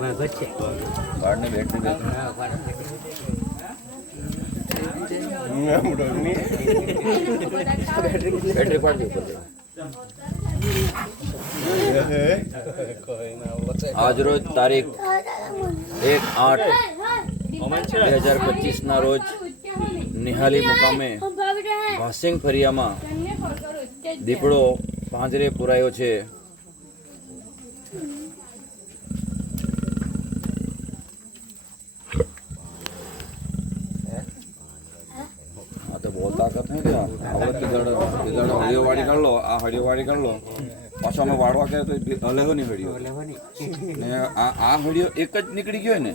आज रोज तारीख 1/8/2025 ना रोज निहाली मुकामे भासिंग फरियामां દીપડો પાંજરે પુરાયો છે। तो बहुत ताकत है क्या आवड़े किधर हड़ियो वाड़ी कर लो आ हड़ियो वाड़ी कर लो पाछो में वाड़वा करे तो हलेहो नहीं हड़ियो ने आ हड़ियो एक ज નીકળી ગયો ને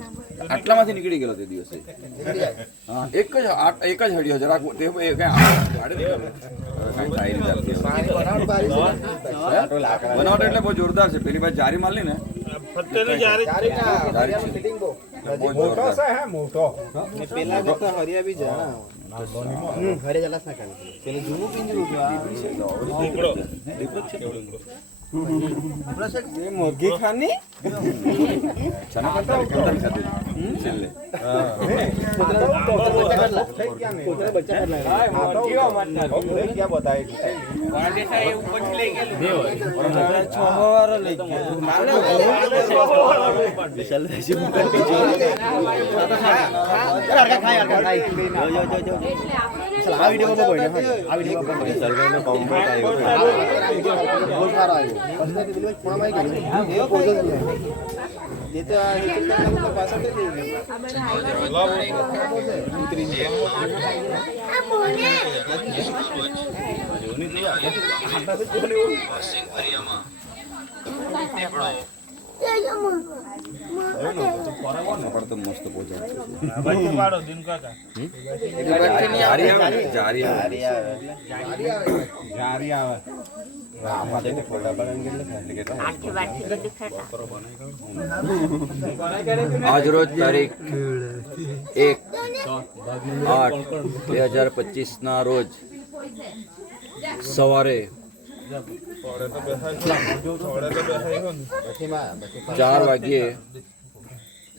આટલામાંથી નીકળી ગયો તે દિવસે હા એક જ હળિયો જરાક તે કઈ ગાડે બનાવટ એટલે બહુ જોરદાર છે। પેલી બાદ જારી મારલી ને ફતેની જારી ફિટિંગ બહુ મોટો છે હે મોટો ને પેલા તો હરિયા भी જાણા ઘરે જલાસ ના કાઢે પેલે જૂનું પિંજરું છે દીપડો છે આપણા સાહેબ એ મોગી ખાની ચના કરતા ખાતી છેલ્લે કોતરા બચ્ચા કરલા હા તો કેવો મારતા क्या बताए વાડેસા એ ઉપર લઈ ગયેલું 6 વાર લઈ ગયો મારને વિશાલ દેશી મુકટી જો અરકા ખાય જો આ વિડિયો માં બોલે આ વિડિયો માં વિશાલભાઈ ને બોમ્બે આવ્યો બહુ સારા આવ્યો પછતાથી દિલમાં પૂર્ણમાં આવી ગયું એ પોઝ જ ये तो तो पासा पे दे उतरी तो मस्त पहुंचा दिन का आज रोज तारीख 1/8/2025 ना रोज सवारे 4 વાગ્યે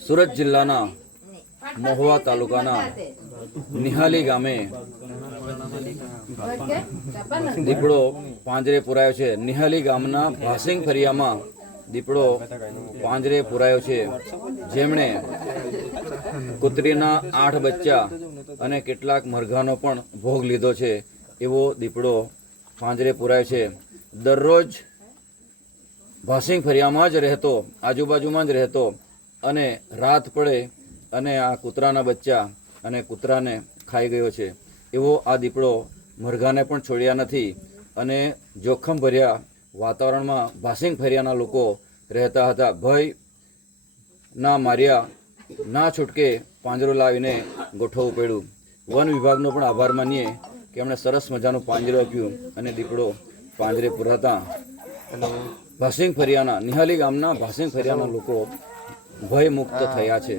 સુરત જિલ્લાના મહુવા તાલુકાના નિહાલી ગામે દીપડો પાંજરે પુરાયો છે। નિહાલી ગામના ભાસિંગ ફરિયામાં દીપડો પાંજરે પુરાયો છે, જેમણે કૂતરીના 8 બચ્ચા અને કેટલાક મરઘાનો પણ ભોગ લીધો છે। એવો દીપડો પાંજરે પુરાયો છે। દરરોજ ભાસિંગ ફરિયામાં જ રહેતો, આજુબાજુમાં જ રહેતો અને રાત પડે અને આ કૂતરાના બચ્ચા અને કૂતરાને ખાઈ ગયો છે। એવો આ દીપડો મરઘાને પણ છોડ્યા નથી અને જોખમ ભર્યા વાતાવરણમાં ભાસિંગ ફરિયાના લોકો રહેતા હતા। ભય ના માર્યા ના છૂટકે પાંજરો લાવીને ગોઠવવું પડ્યું। વન વિભાગનો પણ આભાર માનીએ કે એમણે સરસ મજાનું પાંજરું આપ્યું અને દીપડો પાંજરે પુરાતા ભાસિંગ ફરિયાના નિહાલી ગામના ભાસિંગ ફરિયાના લોકો ભય મુક્ત થયા છે।